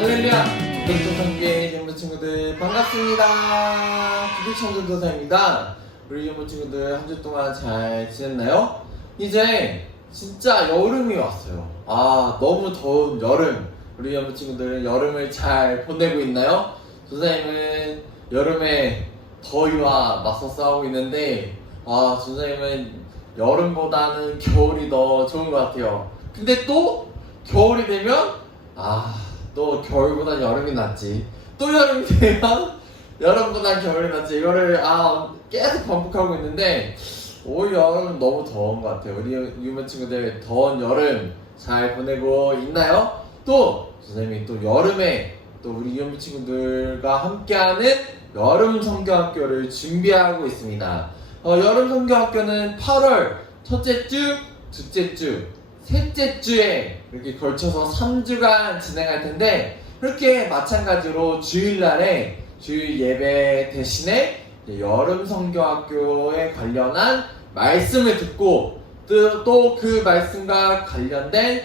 할렐루야! 기독교 함께 영부 친구들 반갑습니다. 기독천전도사입니다. 우리 영부 친구들 한 주 동안 잘 지냈나요? 이제 진짜 여름이 왔어요. 너무 더운 여름. 우리 영부 친구들 여름을 잘 보내고 있나요? 전사님은 여름에 더위와 맞서 싸우고 있는데 전사님은 여름보다는 겨울이 더 좋은 것 같아요. 근데 또 겨울이 되면 또 겨울보단 여름이 낫지. 또 여름이 되면 여름보단 겨울이 낫지. 이거를 계속 반복하고 있는데 올 여름은 너무 더운 것 같아요. 우리 유머 친구들 더운 여름 잘 보내고 있나요? 또 선생님이 또 여름에 또 우리 유머 친구들과 함께하는 여름 성경학교를 준비하고 있습니다. 여름 성경학교는 8월 첫째 주, 둘째 주, 셋째 주에 이렇게 걸쳐서 3주간 진행할 텐데, 그렇게 마찬가지로 주일날에 주일 예배 대신에 여름 성경학교에 관련한 말씀을 듣고 또 그 말씀과 관련된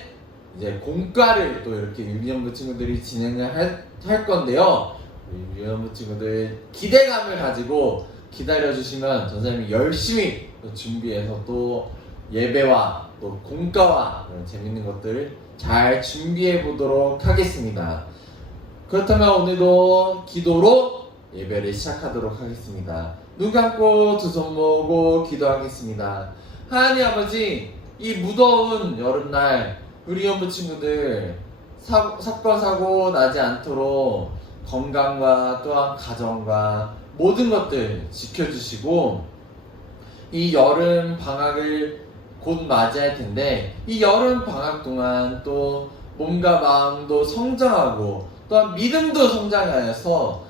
이제 공과를 또 이렇게 유니언부 친구들이 진행을 할 건데요. 우리 유니언부 친구들 기대감을 가지고 기다려주시면 전사님이 열심히 또 준비해서 또 예배와 또 공과와 그런 재밌는 것들 잘 준비해 보도록 하겠습니다. 그렇다면 오늘도 기도로 예배를 시작하도록 하겠습니다. 눈 감고 두 손 모으고 기도하겠습니다. 하나님 아버지, 이 무더운 여름날 우리 연부 친구들 사건 사고 나지 않도록 건강과 또한 가정과 모든 것들 지켜주시고, 이 여름 방학을 곧 맞이할 텐데 이 여름 방학 동안 또 몸과 마음도 성장하고 또한 믿음도 성장하여서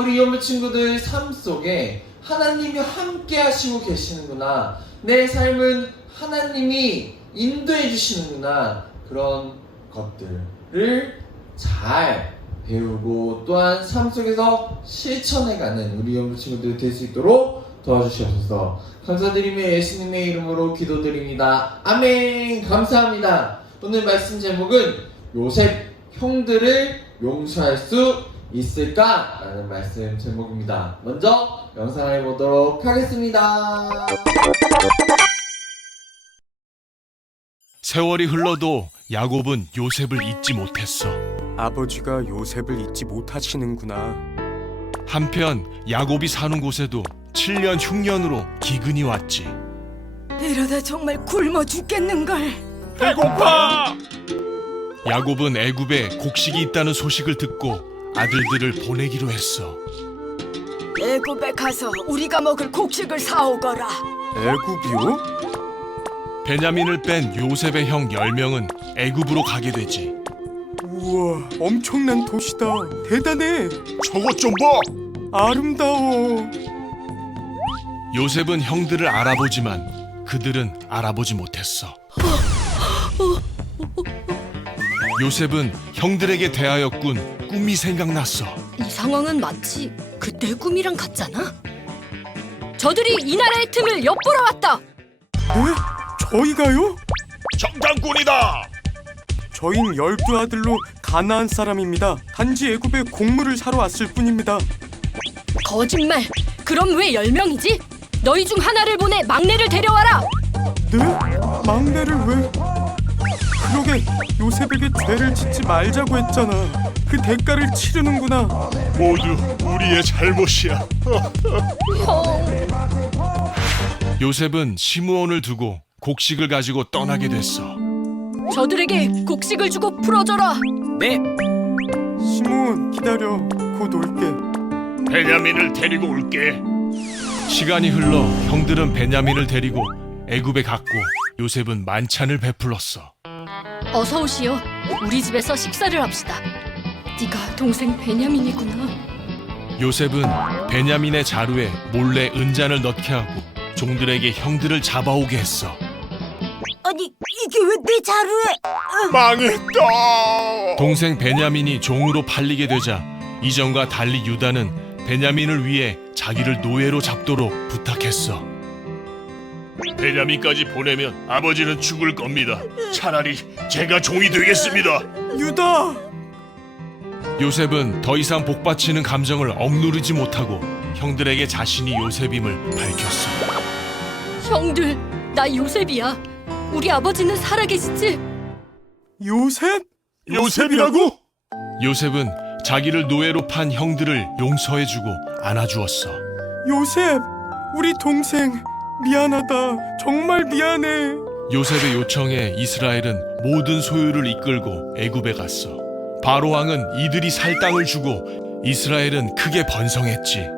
우리 연부 친구들 삶 속에 하나님이 함께 하시고 계시는구나, 내 삶은 하나님이 인도해 주시는구나, 그런 것들을 잘 배우고 또한 삶 속에서 실천해가는 우리 연부 친구들 될 수 있도록 도와주시옵소서. 감사드리며 예수님의 이름으로 기도드립니다. 아멘. 감사합니다. 오늘 말씀 제목은 요셉 형들을 용서할 수 있을까? 라는 말씀 제목입니다. 먼저 영상을 보도록 하겠습니다. 세월이 흘러도 야곱은 요셉을 잊지 못했어. 아버지가 요셉을 잊지 못하시는구나. 한편 야곱이 사는 곳에도 7년 흉년으로 기근이 왔지. 이러다 정말 굶어 죽겠는걸. 배고파! 야곱은 애굽에 곡식이 있다는 소식을 듣고 아들들을 보내기로 했어. 애굽에 가서 우리가 먹을 곡식을 사오거라. 애굽이요? 베냐민을 뺀 요셉의 형 10명은 애굽으로 가게 되지. 우와, 엄청난 도시다. 대단해. 저것 좀 봐! 아름다워. 요셉은 형들을 알아보지만 그들은 알아보지 못했어. 요셉은 형들에게 대하였군 꿈이 생각났어. 이 상황은 마치 그때 꿈이랑 같잖아. 저들이 이 나라의 틈을 엿보러 왔다. 네? 저희가요? 정탐꾼이다! 저흰 12아들로 가나안 사람입니다. 단지 애굽에 곡물을 사러 왔을 뿐입니다. 거짓말. 그럼 왜 10명이지? 너희 중 하나를 보내 막내를 데려와라. 네? 막내를 왜? 그러게 요셉에게 죄를 짓지 말자고 했잖아. 그 대가를 치르는구나. 모두 우리의 잘못이야. 형. 요셉은 시므온을 두고 곡식을 가지고 떠나게 됐어. 저들에게 곡식을 주고 풀어줘라. 네. 시몬, 기다려. 곧 올게. 베냐민을 데리고 올게. 시간이 흘러 형들은 베냐민을 데리고 애굽에 갔고 요셉은 만찬을 베풀었어. 어서 오시오. 우리 집에서 식사를 합시다. 네가 동생 베냐민이구나. 요셉은 베냐민의 자루에 몰래 은잔을 넣게 하고 종들에게 형들을 잡아오게 했어. 아니, 이게 왜 내 자루에? 망했다! 동생 베냐민이 종으로 팔리게 되자 이전과 달리 유다는 베냐민을 위해 자기를 노예로 잡도록 부탁했어. 베냐민까지 보내면 아버지는 죽을 겁니다. 차라리 제가 종이 되겠습니다. 유다! 요셉은 더 이상 복받치는 감정을 억누르지 못하고 형들에게 자신이 요셉임을 밝혔어. 형들, 나 요셉이야. 우리 아버지는 살아계시지? 요셉? 요셉이라고? 요셉은 자기를 노예로 판 형들을 용서해주고 안아주었어. 요셉, 우리 동생 미안하다. 정말 미안해. 요셉의 요청에 이스라엘은 모든 소유를 이끌고 애굽에 갔어. 바로 왕은 이들이 살 땅을 주고 이스라엘은 크게 번성했지.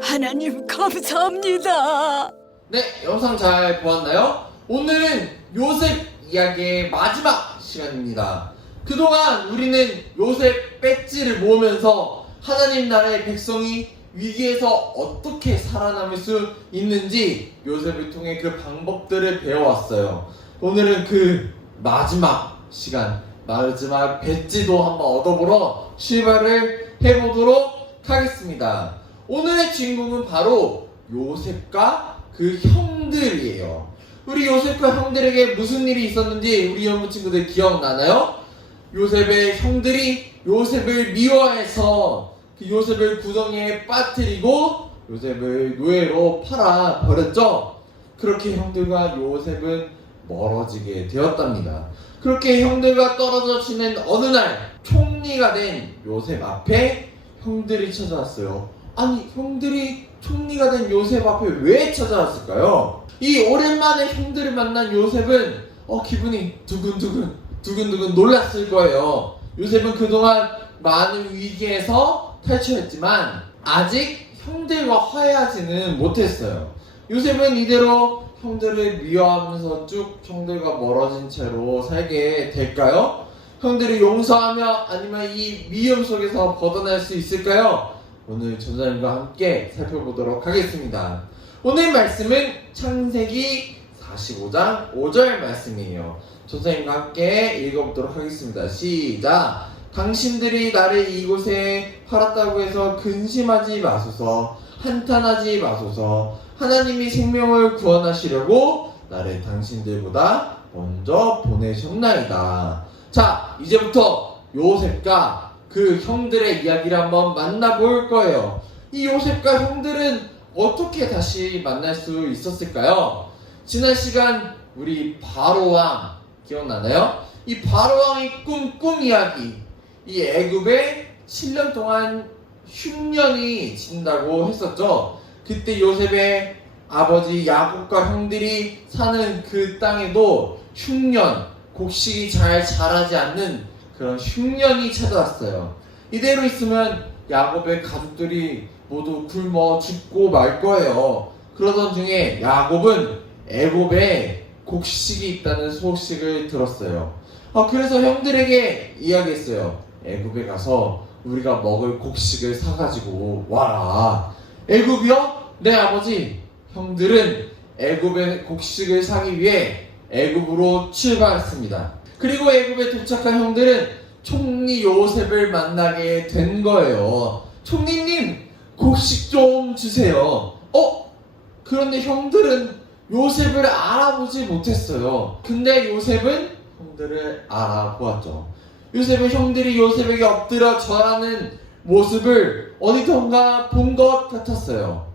하나님 감사합니다. 네, 영상 잘 보았나요? 오늘은 요셉 이야기의 마지막 시간입니다. 그동안 우리는 요셉 배지를 모으면서 하나님 나라의 백성이 위기에서 어떻게 살아남을 수 있는지 요셉을 통해 그 방법들을 배워왔어요. 오늘은 그 마지막 시간, 마지막 배지도 한번 얻어보러 출발을 해보도록 하겠습니다. 오늘의 주인공은 바로 요셉과 그 형들이에요. 우리 요셉과 형들에게 무슨 일이 있었는지 우리 연구 친구들 기억나나요? 요셉의 형들이 요셉을 미워해서 그 요셉을 구덩이에 빠뜨리고 요셉을 노예로 팔아 버렸죠. 그렇게 형들과 요셉은 멀어지게 되었답니다. 그렇게 형들과 떨어져 지낸 어느 날 총리가 된 요셉 앞에 형들이 찾아왔어요. 아니, 형들이 총리가 된 요셉 앞에 왜 찾아왔을까요? 이 오랜만에 형들을 만난 요셉은 기분이 두근두근 놀랐을 거예요. 요셉은 그동안 많은 위기에서 탈출했지만 아직 형들과 화해하지는 못했어요. 요셉은 이대로 형들을 미워하면서 쭉 형들과 멀어진 채로 살게 될까요? 형들을 용서하며 아니면 이 미움 속에서 벗어날 수 있을까요? 오늘 전사님과 함께 살펴보도록 하겠습니다. 오늘 말씀은 창세기 45장 5절 말씀이에요. 전사님과 함께 읽어보도록 하겠습니다. 시작! 당신들이 나를 이곳에 팔았다고 해서 근심하지 마소서, 한탄하지 마소서. 하나님이 생명을 구원하시려고 나를 당신들보다 먼저 보내셨나이다. 자, 이제부터 요셉과 그 형들의 이야기를 한번 만나볼 거예요. 이 요셉과 형들은 어떻게 다시 만날 수 있었을까요? 지난 시간 우리 바로왕 기억나나요? 이 바로왕이 꿈 이야기, 이 애굽에 7년 동안 흉년이 진다고 했었죠. 그때 요셉의 아버지 야곱과 형들이 사는 그 땅에도 흉년, 곡식이 잘 자라지 않는 그런 흉년이 찾아왔어요. 이대로 있으면 야곱의 가족들이 모두 굶어 죽고 말 거예요. 그러던 중에 야곱은 애굽에 곡식이 있다는 소식을 들었어요. 그래서 형들에게 이야기했어요. 애굽에 가서 우리가 먹을 곡식을 사가지고 와라. 애굽이요? 네, 아버지. 형들은 애굽의 곡식을 사기 위해 애굽으로 출발했습니다. 그리고 애굽에 도착한 형들은 총리 요셉을 만나게 된 거예요. 총리님, 곡식 좀 주세요. 그런데 형들은 요셉을 알아보지 못했어요. 근데 요셉은 형들을 알아보았죠. 요셉은 형들이 요셉에게 엎드려 절하는 모습을 어디선가 본 것 같았어요.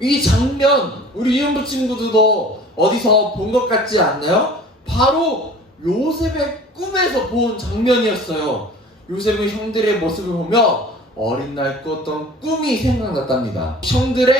이 장면 우리 이은부 친구들도 어디서 본 것 같지 않나요? 바로 요셉의 꿈에서 본 장면이었어요. 요셉은 형들의 모습을 보며 어린 날 꿨던 꿈이 생각났답니다. 형들의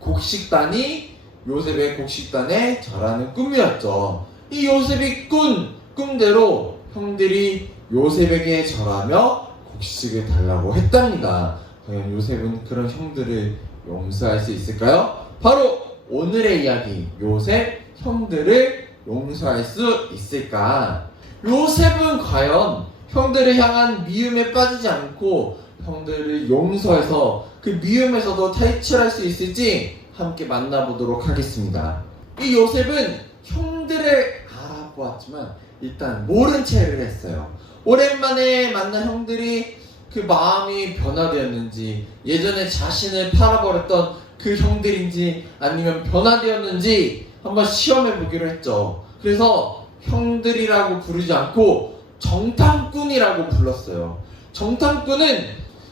곡식단이 요셉의 곡식단에 절하는 꿈이었죠. 이 요셉이 꾼 꿈대로 형들이 요셉에게 절하며 곡식을 달라고 했답니다. 과연 요셉은 그런 형들을 용서할 수 있을까요? 바로 오늘의 이야기, 요셉 형들을 용서할 수 있을까? 요셉은 과연 형들을 향한 미움에 빠지지 않고 형들을 용서해서 그 미움에서도 탈출할 수 있을지 함께 만나보도록 하겠습니다. 이 요셉은 형들을 알아보았지만 일단 모른 채를 했어요. 오랜만에 만난 형들이 그 마음이 변화되었는지, 예전에 자신을 팔아버렸던 그 형들인지 아니면 변화되었는지 한번 시험해 보기로 했죠. 그래서 형들이라고 부르지 않고 정탐꾼이라고 불렀어요. 정탐꾼은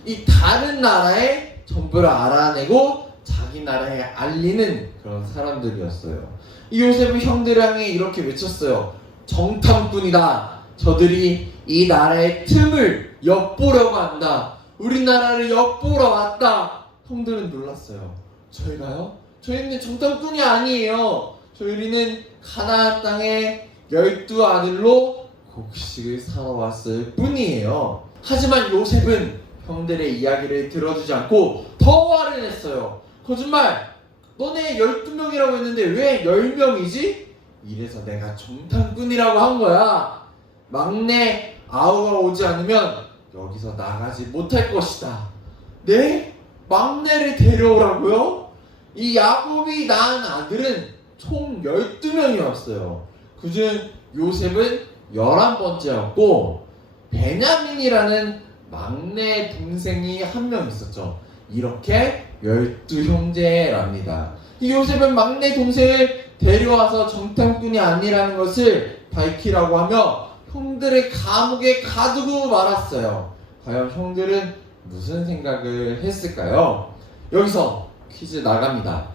이 다른 나라의 정보를 알아내고 자기 나라에 알리는 그런 사람들이었어요. 이 요셉은 형들을 향해 이렇게 외쳤어요. 정탐꾼이다. 저들이 이 나라의 틈을 엿보려고 한다. 우리나라를 엿보러 왔다. 형들은 놀랐어요. 저희가요? 저희는 정탐꾼이 아니에요. 저희는 가나안 땅의 12아들로 곡식을 사러 왔을 뿐이에요. 하지만 요셉은 형들의 이야기를 들어주지 않고 더 화를 냈어요. 거짓말! 너네 12명이라고 했는데 왜 10명이지? 이래서 내가 정탐꾼이라고 한 거야. 막내 아우가 오지 않으면 여기서 나가지 못할 것이다. 네? 막내를 데려오라고요? 이 야곱이 낳은 아들은 총 12명이었어요. 그중 요셉은 11번째였고 베냐민이라는 막내 동생이 한 명 있었죠. 이렇게 12형제랍니다. 이 요셉은 막내 동생을 데려와서 정탐꾼이 아니라는 것을 밝히라고 하며 형들의 감옥에 가두고 말았어요. 과연 형들은 무슨 생각을 했을까요? 여기서 퀴즈 나갑니다.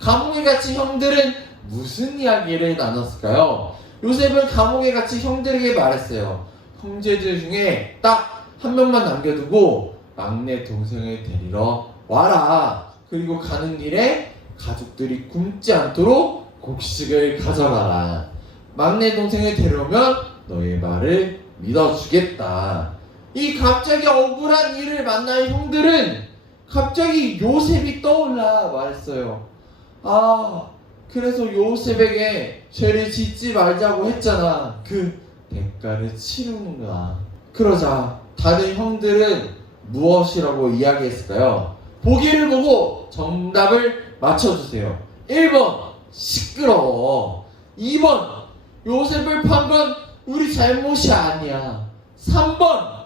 감옥에 갇힌 형들은 무슨 이야기를 나눴을까요? 요셉은 감옥에 갇힌 형들에게 말했어요. 형제들 중에 딱 한 명만 남겨두고 막내 동생을 데리러 와라. 그리고 가는 길에 가족들이 굶지 않도록 곡식을 가져가라. 막내 동생을 데려오면 너의 말을 믿어주겠다. 이 갑자기 억울한 일을 만난 형들은 갑자기 요셉이 떠올라 말했어요. 아, 그래서 요셉에게 죄를 짓지 말자고 했잖아. 그 대가를 치르는구나. 그러자 다른 형들은 무엇이라고 이야기했을까요? 보기를 보고 정답을 맞춰주세요. 1번 시끄러워. 2번 요셉을 판 건 우리 잘못이 아니야. 3번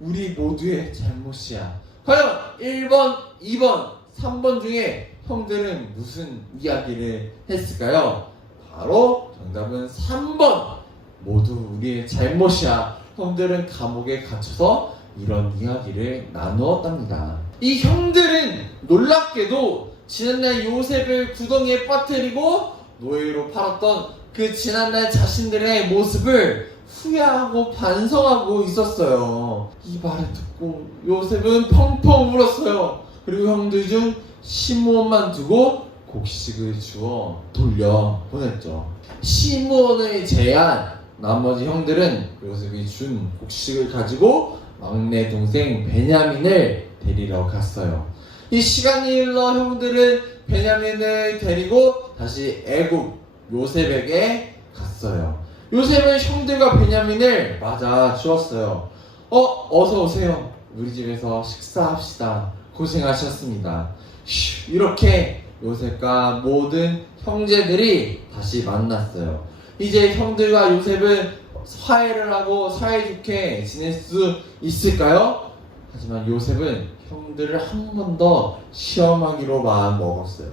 우리 모두의 잘못이야. 과연 1번, 2번, 3번 중에 형들은 무슨 이야기를 했을까요? 바로 정답은 3번. 모두 우리의 잘못이야. 형들은 감옥에 갇혀서 이런 이야기를 나누었답니다. 이 형들은 놀랍게도 지난날 요셉을 구덩이에 빠뜨리고 노예로 팔았던 그 지난날 자신들의 모습을 후회하고 반성하고 있었어요. 이 말을 듣고 요셉은 펑펑 울었어요. 그리고 형들 중 시므온만 두고 곡식을 주어 돌려보냈죠. 시므온을 제외한 나머지 형들은 요셉이 준 곡식을 가지고 막내 동생 베냐민을 데리러 갔어요. 이 시간이 흘러 형들은 베냐민을 데리고 다시 애굽 요셉에게 갔어요. 요셉은 형들과 베냐민을 맞아 주었어요. 어서 오세요. 우리 집에서 식사합시다. 고생하셨습니다. 이렇게 요셉과 모든 형제들이 다시 만났어요. 이제 형들과 요셉은 화해를 하고 사이좋게 지낼 수 있을까요? 하지만 요셉은 형들을 한 번 더 시험하기로 마음 먹었어요.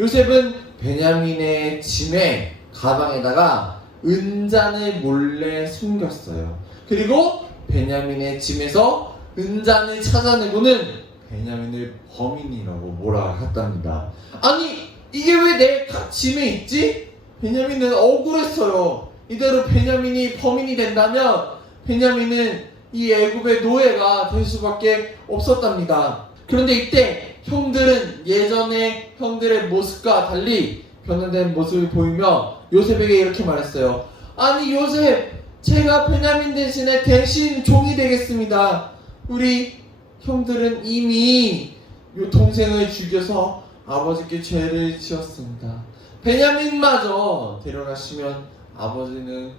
요셉은 베냐민의 짐에 가방에다가 은잔을 몰래 숨겼어요. 그리고 베냐민의 짐에서 은잔을 찾아내고는 베냐민을 범인이라고 몰아갔답니다. 아니, 이게 왜 내 짐에 있지? 베냐민은 억울했어요. 이대로 베냐민이 범인이 된다면 베냐민은 이 애굽의 노예가 될 수밖에 없었답니다. 그런데 이때 형들은 예전의 형들의 모습과 달리 변화된 모습을 보이며 요셉에게 이렇게 말했어요. 아니 요셉, 제가 베냐민 대신 종이 되겠습니다. 우리 형들은 이미 요 동생을 죽여서 아버지께 죄를 지었습니다. 베냐민마저 데려가시면 아버지는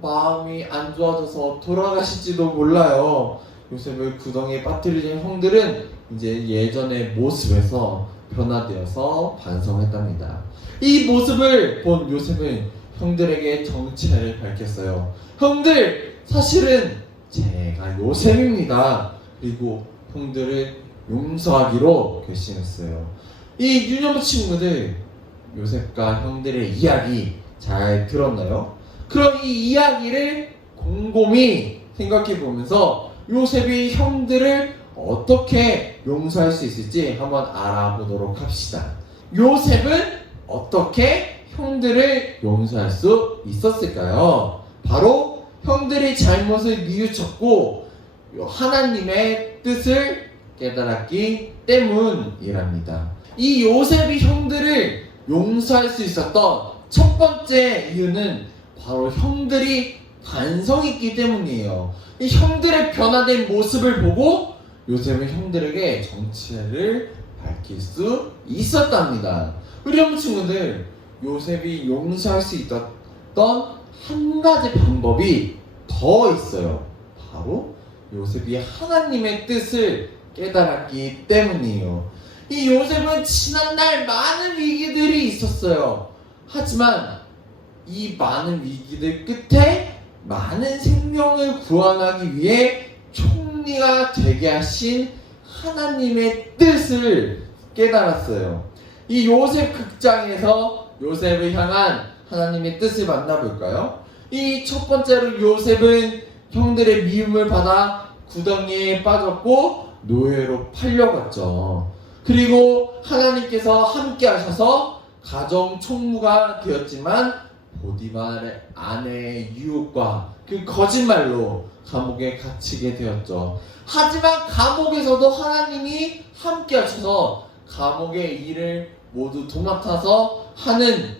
마음이 안 좋아져서 돌아가실지도 몰라요. 요셉을 구덩이에 빠뜨리는 형들은 이제 예전의 모습에서 변화되어서 반성했답니다. 이 모습을 본 요셉은 형들에게 정체를 밝혔어요. 형들, 사실은 제가 요셉입니다. 그리고 형들을 용서하기로 결심했어요. 이 유년부 친구들, 요셉과 형들의 이야기 잘 들었나요? 그럼 이 이야기를 곰곰이 생각해 보면서 요셉이 형들을 어떻게 용서할 수 있을지 한번 알아보도록 합시다. 요셉은 어떻게 형들을 용서할 수 있었을까요? 바로 형들이 잘못을 뉘우쳤고 하나님의 뜻을 깨달았기 때문이랍니다. 이 요셉이 형들을 용서할 수 있었던 첫 번째 이유는 바로 형들이 반성했기 때문이에요. 이 형들의 변화된 모습을 보고 요셉은 형들에게 정체를 밝힐 수 있었답니다. 우리 여러분 친구들, 요셉이 용서할 수 있었던 한 가지 방법이 더 있어요. 바로 요셉이 하나님의 뜻을 깨달았기 때문이에요. 이 요셉은 지난날 많은 위기들이 있었어요. 하지만 이 많은 위기들 끝에 많은 생명을 구원하기 위해 총리가 되게 하신 하나님의 뜻을 깨달았어요. 이 요셉 극장에서 요셉을 향한 하나님의 뜻을 만나볼까요? 이 첫 번째로 요셉은 형들의 미움을 받아 구덩이에 빠졌고 노예로 팔려갔죠. 그리고 하나님께서 함께 하셔서 가정 총무가 되었지만 보디발의 아내의 유혹과 그 거짓말로 감옥에 갇히게 되었죠. 하지만 감옥에서도 하나님이 함께 하셔서 감옥의 일을 모두 도맡아서 하는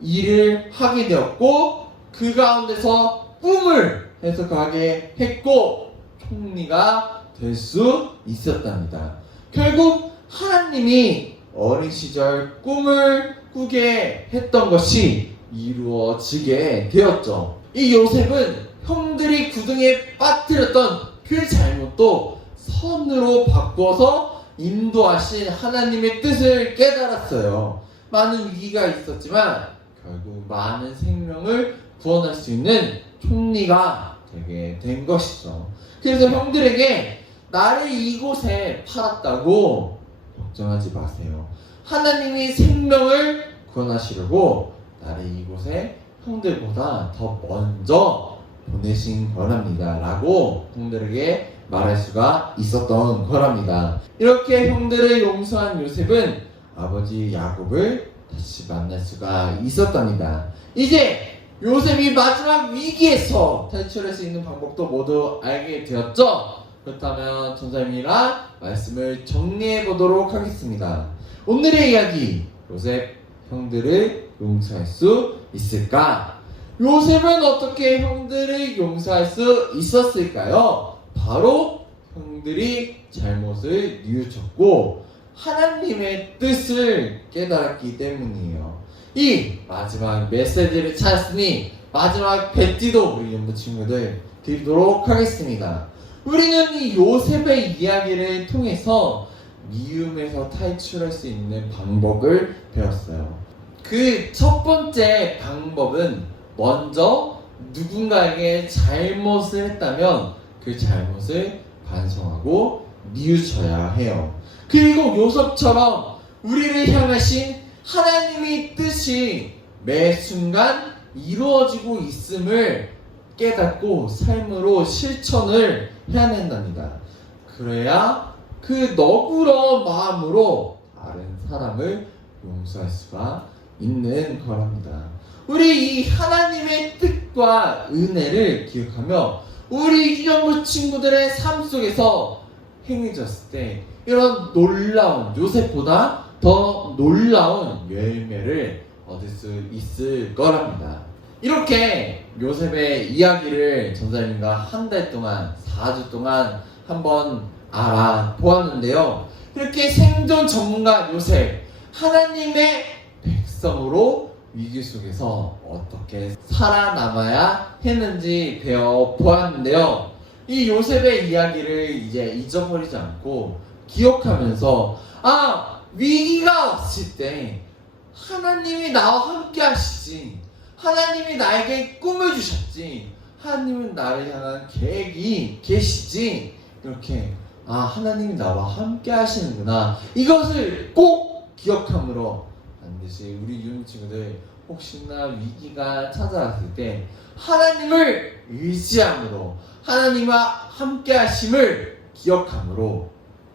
일을 하게 되었고 그 가운데서 꿈을 해석하게 했고 총리가 될 수 있었답니다. 결국 하나님이 어린 시절 꿈을 꾸게 했던 것이 이루어지게 되었죠. 이 요셉은 형들이 구덩이에 빠뜨렸던 그 잘못도 선으로 바꿔서 인도하신 하나님의 뜻을 깨달았어요. 많은 위기가 있었지만 결국 많은 생명을 구원할 수 있는 총리가 되게 된 것이죠. 그래서 형들에게 나를 이곳에 팔았다고 걱정하지 마세요. 하나님이 생명을 구원하시려고 나를 이곳에 형들보다 더 먼저 보내신 거랍니다 라고 형들에게 말할 수가 있었던 거랍니다. 이렇게 형들을 용서한 요셉은 아버지 야곱을 다시 만날 수가 있었답니다. 이제 요셉이 마지막 위기에서 탈출할 수 있는 방법도 모두 알게 되었죠? 그렇다면 전사님이랑 말씀을 정리해 보도록 하겠습니다. 오늘의 이야기, 요셉 형들을 용서할 수 있을까? 요셉은 어떻게 형들을 용서할 수 있었을까요? 바로 형들이 잘못을 뉘우쳤고 하나님의 뜻을 깨달았기 때문이에요. 이 마지막 메시지를 찾았으니 마지막 배지도 우리 연부 친구들 드리도록 하겠습니다. 우리는 이 요셉의 이야기를 통해서 미움에서 탈출할 수 있는 방법을 배웠어요. 그 첫 번째 방법은 먼저 누군가에게 잘못을 했다면 그 잘못을 반성하고 뉘우쳐야 해요. 그리고 요셉처럼 우리를 향하신 하나님의 뜻이 매 순간 이루어지고 있음을 깨닫고 삶으로 실천을 해야 된답니다. 그래야 그 너그러운 마음으로 다른 사람을 용서할 수가 있는 거랍니다. 우리 이 하나님의 뜻과 은혜를 기억하며 우리 유년부 친구들의 삶 속에서 행해졌을 때 이런 놀라운 요셉보다 더 놀라운 열매를 얻을 수 있을 거랍니다. 이렇게 요셉의 이야기를 전사님과 한 달 동안 4주 동안 한번 알아보았는데요. 이렇게 생존 전문가 요셉, 하나님의 백성으로 위기 속에서 어떻게 살아남아야 했는지 배워보았는데요. 이 요셉의 이야기를 이제 잊어버리지 않고 기억하면서 위기가 왔을 때 하나님이 나와 함께 하시지, 하나님이 나에게 꿈을 주셨지, 하나님은 나를 향한 계획이 계시지, 이렇게 하나님이 나와 함께 하시는구나, 이것을 꼭 기억함으로 반드시 우리 유년 친구들 혹시나 위기가 찾아왔을 때 하나님을 의지함으로, 하나님과 함께 하심을 기억함으로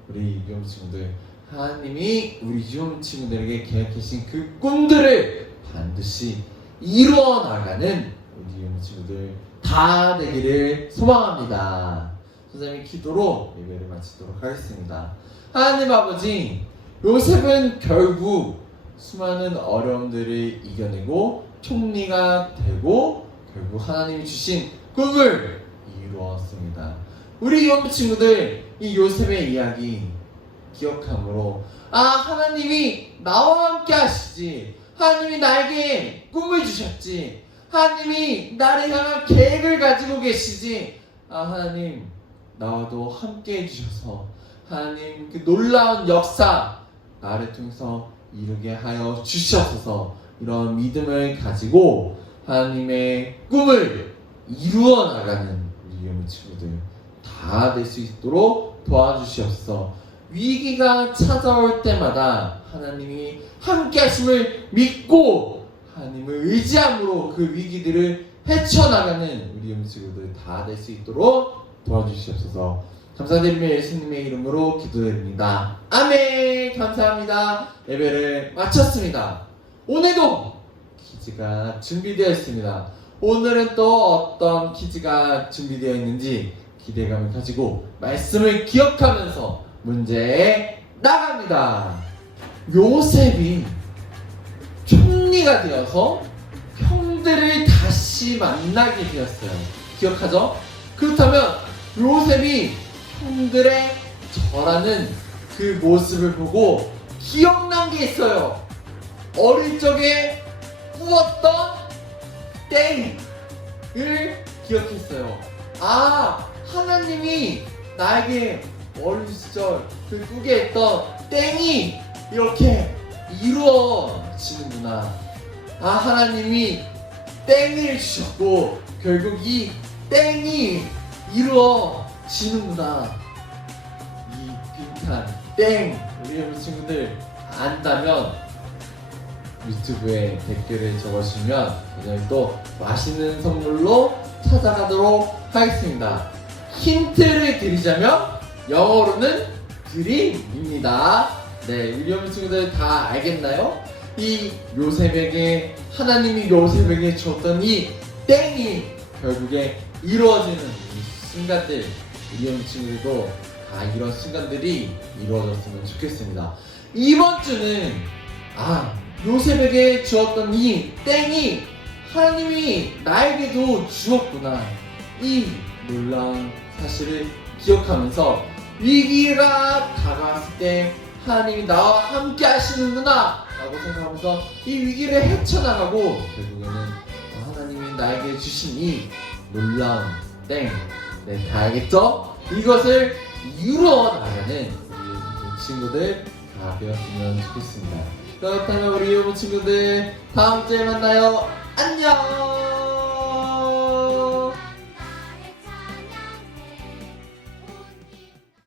우리 유형 친구들, 하나님이 우리 유형 친구들에게 계획하신 그 꿈들을 반드시 이루어 나가는 우리 유형 친구들 다 되기를 소망합니다. 선생님의 기도로 예배를 마치도록 하겠습니다. 하나님 아버지, 요셉은 결국 수많은 어려움들을 이겨내고 총리가 되고 결국 하나님이 주신 꿈을 이루었습니다. 우리 유형 친구들, 이 요셉의 이야기 기억함으로 하나님이 나와 함께 하시지, 하나님이 나에게 꿈을 주셨지, 하나님이 나를 향한 계획을 가지고 계시지, 하나님 나와도 함께 해주셔서 하나님 그 놀라운 역사 나를 통해서 이루게 하여 주시옵소서. 이런 믿음을 가지고 하나님의 꿈을 이루어 나가는 우리 유형 친구들 다 될 수 있도록 도와주시옵소서. 위기가 찾아올 때마다 하나님이 함께 하심을 믿고 하나님을 의지함으로 그 위기들을 헤쳐나가는 우리 유형 친구들 다 될 수 있도록 도와주시옵소서. 감사드리며 예수님의 이름으로 기도드립니다. 아멘. 감사합니다. 예배를 마쳤습니다. 오늘도 퀴즈가 준비되어 있습니다. 오늘은 또 어떤 퀴즈가 준비되어 있는지 기대감을 가지고 말씀을 기억하면서 문제에 나갑니다. 요셉이 총리가 되어서 형들을 다시 만나게 되었어요. 기억하죠? 그렇다면 요셉이 형들의 절하는 그 모습을 보고 기억난 게 있어요. 어릴 적에 꾸었던 땡을 기억했어요. 하나님이 나에게 어린 시절 그 꾸게 했던 땡이 이렇게 이루어지는구나. 하나님이 땡을 주셨고 결국 이 땡이 이루어지는구나. 이 빈칸 땡 우리 여러분 친구들 안다면 유튜브에 댓글을 적어주시면 오늘 또 맛있는 선물로 찾아가도록 하겠습니다. 힌트를 드리자면 영어로는 드림입니다. 네, 우리 여러분 친구들 다 알겠나요? 이 요셉에게 하나님이 요셉에게 줬던 이 땡이 결국에 이루어지는 이 순간들, 우리 여러분 친구들도 다 이런 순간들이 이루어졌으면 좋겠습니다. 이번 주는 요셉에게 주었던 이 땡이 하나님이 나에게도 주었구나, 이 놀라운 사실을 기억하면서 위기가 다가왔을 때 하나님이 나와 함께 하시는구나 라고 생각하면서 이 위기를 헤쳐나가고 결국에는 하나님이 나에게 주신 이 놀라운 땡, 네, 다 알겠죠? 이것을 이루어 나가는 우리 친구들 다 되었으면 좋겠습니다. 그렇다면 우리 여러분 친구들 다음 주에 만나요. 안녕.